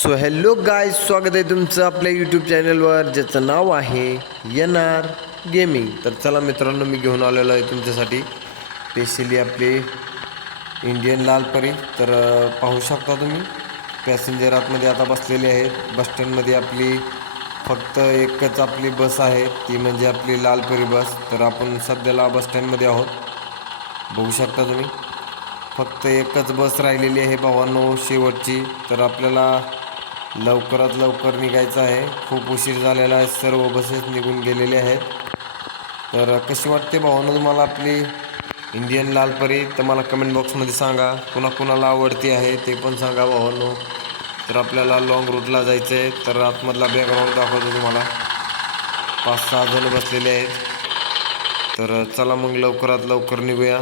So hello गाय स्वागत आहे तुमचं आपल्या यूट्यूब चॅनलवर ज्याचं नाव आहे एन आर गेमिंग तर चला मित्रांनो मी घेऊन आलेलो आहे तुमच्यासाठी. स्पेशली आपली इंडियन लाल परी तर पाहू शकता तुम्ही पॅसेंजर आतमध्ये आता बसलेले आहेत. बस स्टँडमध्ये आपली फक्त एकच आपली बस आहे. ती म्हणजे आपली लाल परी बस तर आपण सध्याला बस स्टँडमध्ये आहोत. बघू शकता तुम्ही. फक्त एकच बस राहिलेली आहे भावांनो शेवटची. तर आपल्याला लवकरात लवकर निघायचं आहे. खूप उशीर झालेला आहे. सर्व बसेस निघून गेलेले आहेत. तर कशी वाटते भावांनो तुम्हाला आपली इंडियन लाल परी तर मला कमेंट बॉक्समध्ये सांगा. कुणा कुणाला आवडती आहे ते पण सांगा भावांनो तर आपल्याला लॉंग रूटला जायचं आहे तर आतमधला बॅकग्राऊंड दाखवतो तुम्हाला. पाच सहा जण बसलेले आहेत. तर चला मग लवकरात लवकर निघूया.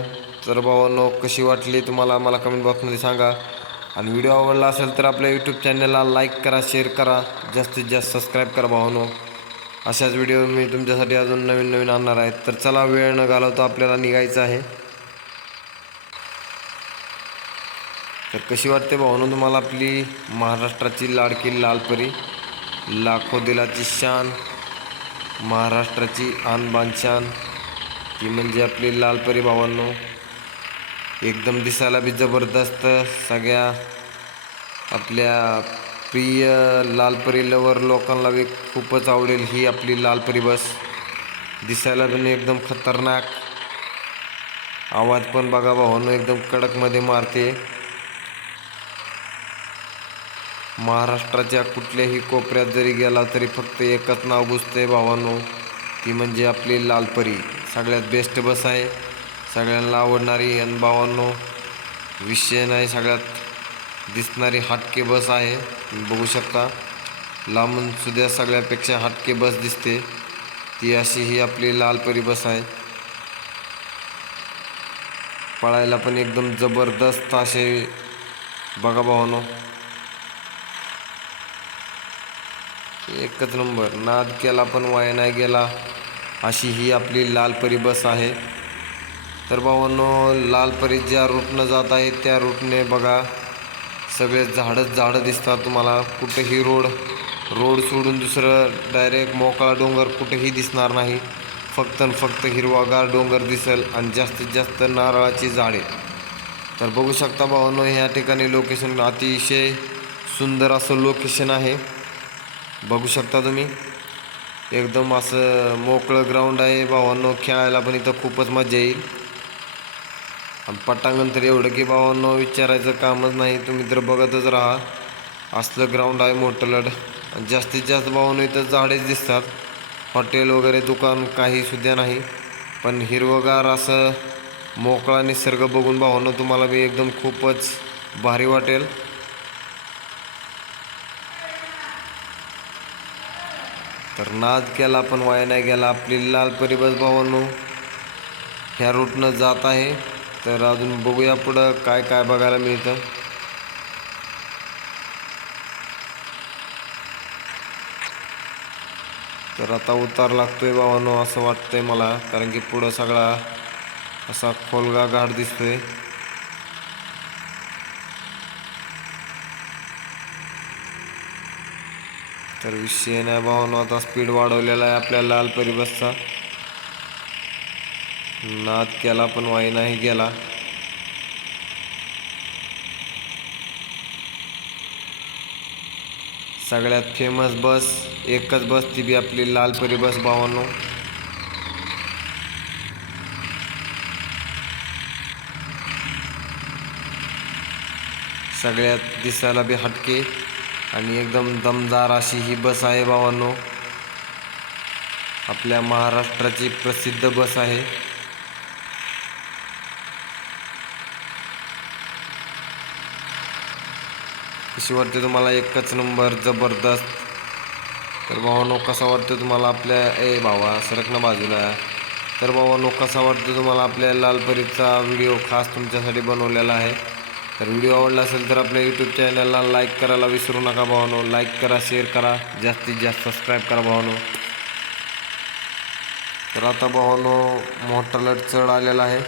तर भावांनो कशी वाटली तुम्हाला? मला कमेंट बॉक्समध्ये सांगा. आणि व्हिडिओ आवडला असेल तर आपल्या यूट्यूब चॅनलला लाईक करा शेअर करा. जास्तीत जास्त सबस्क्राईब करा भावनो. अशाच व्हिडिओ मी तुमच्यासाठी अजून नवीन नवीन आणणार आहेत तर चला वेळ न घालवता आपल्याला निघायचं आहे. तर कशी वाटते भावनो तुम्हाला आपली महाराष्ट्राची लाडकी लालपरी? लाखो दिलाची शान महाराष्ट्राची आणबानशान ती म्हणजे आपली लालपरी भावांनो. एकदम दिसायला बी जबरदस्त. सगळ्या आपल्या प्रिय लालपरी लवर लोकांना बी खूपच आवडेल ही आपली लालपरी बस. दिसायला पण एकदम खतरनाक. आवाज पण बघा भावानं एकदम कडकमध्ये मारते. महाराष्ट्राच्या कुठल्याही कोपऱ्यात जरी गेला तरी फक्त एकच नाव बुजते भावांनो ती म्हणजे आपली लालपरी. सगळ्यात बेस्ट बस आहे. सगळ्यांना आवडणारी आणि भावांनो विषय नाही सगळ्यात दिसणारी हटके बस आहे. तुम्ही बघू शकता. लांबून सुद्धा सगळ्यापेक्षा हटके बस दिसते. ती अशी ही आपली लालपरी बस आहे. पळायला पण एकदम जबरदस्त असे बघा भावानो. एकच नंबर. नाद केला पण वाया नाही गेला. अशी ही आपली लालपरी बस आहे. तर भावांनो लाल परीत ज्या रूटनं जात आहे त्या रूटने बघा. सगळे झाडंच झाडं दिसतात तुम्हाला. कुठेही रोड रोड सोडून दुसरं डायरेक्ट मोकळा डोंगर कुठेही दिसणार नाही. फक्त आणि फक्त हिरवागार डोंगर दिसेल आणि जास्तीत जास्त नारळाची झाडे. तर बघू शकता भावांनो ह्या ठिकाणी लोकेशन अतिशय सुंदर असं लोकेशन आहे. बघू शकता तुम्ही. एकदम असं मोकळं ग्राउंड आहे भावांनो. खेळायला पण इथं खूपच मजा येईल. आणि पटांगण तर एवढं की भावांना विचारायचं कामच नाही. तुम्ही तर बघतच राहा. असलं ग्राउंड आहे मोठं लढ. आणि जास्तीत जास्त भावांना इथं झाडेच दिसतात. हॉटेल वगैरे दुकान काही सुद्धा नाही. पण हिरवगार असं मोकळा निसर्ग बघून भावांनो तुम्हाला बी एकदम खूपच भारी वाटेल. तर नाद केला पण वाया नाही गेला. आपली लाल परिबस भावांनो ह्या रूटनं जात आहे. तर अजून बघूया पुढं काय काय बघायला मिळतं. तर आता उतार लागतोय भावानो असं वाटतंय मला कारण की पुढं सगळा असा खोलगा घाट दिसतोय. तर विषय नाही भावानो आता स्पीड वाढवलेला आहे आपल्या लाल परिबसचा. नाद केला पण वाई नाही गेला. सगळ्यात फेमस बस एकच बस ती बी आपली लालपरी बस भावांनो. सगळ्यात दिसायला बी हटके आणि एकदम दमदार अशी ही बस आहे भावांनो. आपल्या महाराष्ट्राची प्रसिद्ध बस आहे. कशी वाटते तुम्हाला? एकच नंबर जबरदस्त. तर भावानो कसा वाटतो तुम्हाला आपल्या ए भावा सरकना बाजूला. तर भावानो कसा वाटतो तुम्हाला आपल्या लालपरीचा व्हिडिओ खास तुमच्यासाठी बनवलेला आहे? तर व्हिडिओ आवडला असेल तर आपल्या यूट्यूब चॅनलला लाईक करायला विसरू नका भावानो लाईक करा शेअर करा. जास्तीत जास्त सबस्क्राईब करा भावानो तर आता भावानो मोठा लट चढ आलेला आहे.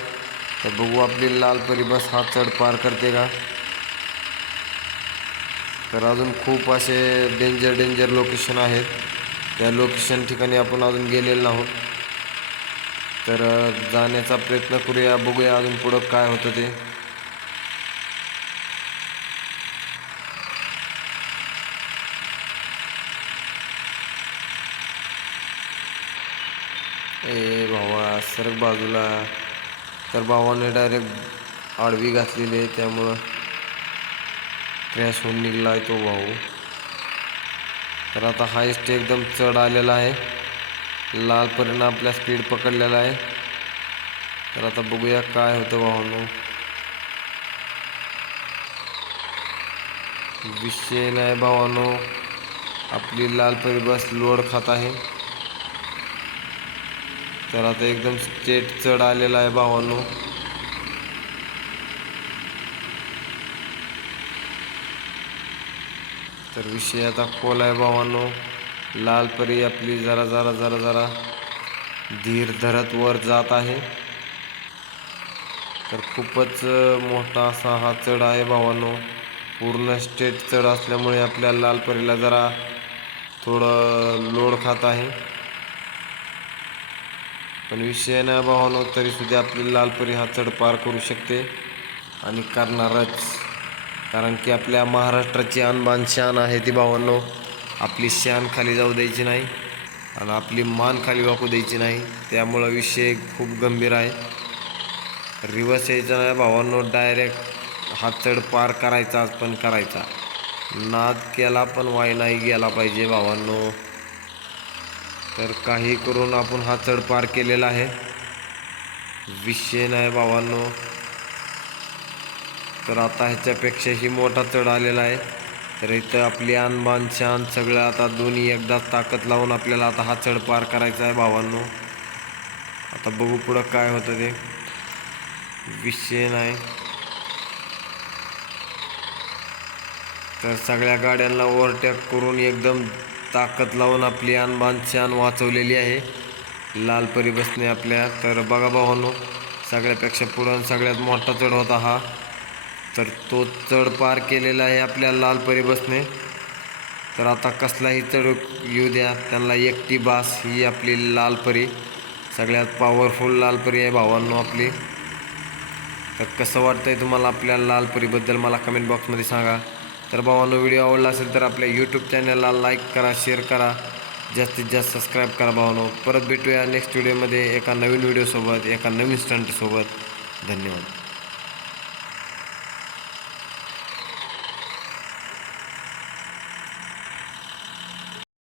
तर बघू आपली लालपरी बस हा चढ पार करते का? तर अजून खूप असे डेंजर डेंजर लोकेशन आहेत. त्या लोकेशन ठिकाणी आपण अजून गेलेलो आहोत तर जाण्याचा प्रयत्न करूया बघूया अजून पुढं काय होतं ते. ए भावा सरक बाजूला. तर भावाने डायरेक्ट आडवी घातलेली आहे त्यामुळं. क्रॅश होऊन निघला आहे तो भाऊ. तर आता हायस्ट एकदम चढ आलेला आहे. लालपर्यंत आपल्या स्पीड पकडलेला आहे. तर आता बघूया काय होतं भाऊनो विषय नाही भावानो. आपली लालपरी बस लोड खात आहे. तर आता एकदम स्टेट चढ आलेला आहे भावानो. तर विषय आता खोल आहे भावानो. लालपरी आपली जरा जरा जरा जरा धीर धरत वर जात आहे. तर खूपच मोठा असा हा चढ आहे भावानो. पूर्ण स्टेट चढ असल्यामुळे आपल्या लालपरीला जरा थोडं लोड खात आहे. पण विषय नाही भावानो तरी सुद्धा आपली लालपरी हा चढ पार करू शकते आणि करणारच. कारण की आपल्या महाराष्ट्राची आणबान शान आहे ती भावांनो. आपली शान खाली जाऊ द्यायची नाही आणि आपली मान खाली वाकू द्यायची नाही. त्यामुळं विषय खूप गंभीर आहे. रिवर्स यायचा नाही भावांनो डायरेक्ट हा चढ पार करायचा पण करायचा. नाद केला पण वाय नाही गेला पाहिजे भावांनो. तर काही करून आपण हा चढ पार केलेला आहे. विषय नाही भावांनो. तर आता ह्याच्यापेक्षाही मोठा चढ आलेला आहे. तर इथं आपली अनबान शान सगळं आता दोन्ही एकदाच ताकद लावून आपल्याला आता हा चढ पार करायचा आहे भावांनो. आता बघू पुढं काय होतं ते. विषय नाही. तर सगळ्या गाड्यांना ओव्हरटेक करून एकदम ताकद लावून आपली अनबान शान वाचवलेली आहे. लाल बसणे आपल्या. तर बघा भावांनो सगळ्यापेक्षा पुढं सगळ्यात मोठा चढ होता हा. तर तो चढ पार केलेला आहे आपल्या लालपरी बसने तर आता कसलाही चढ येऊ द्या त्यांना एकटी बास ही आपली लालपरी सगळ्यात पॉवरफुल लालपरी आहे भावांनो आपली. तर कसं वाटतंय तुम्हाला आपल्या लालपरीबद्दल मला कमेंट बॉक्समध्ये सांगा. तर भावांनो व्हिडिओ आवडला असेल तर आपल्या यूट्यूब चॅनलला लाईक करा शेअर करा. जास्तीत जास्त सबस्क्राईब करा भावांनो. परत भेटूया नेक्स्ट व्हिडिओमध्ये एका नवीन व्हिडिओसोबत एका नवीन स्टंटसोबत धन्यवाद.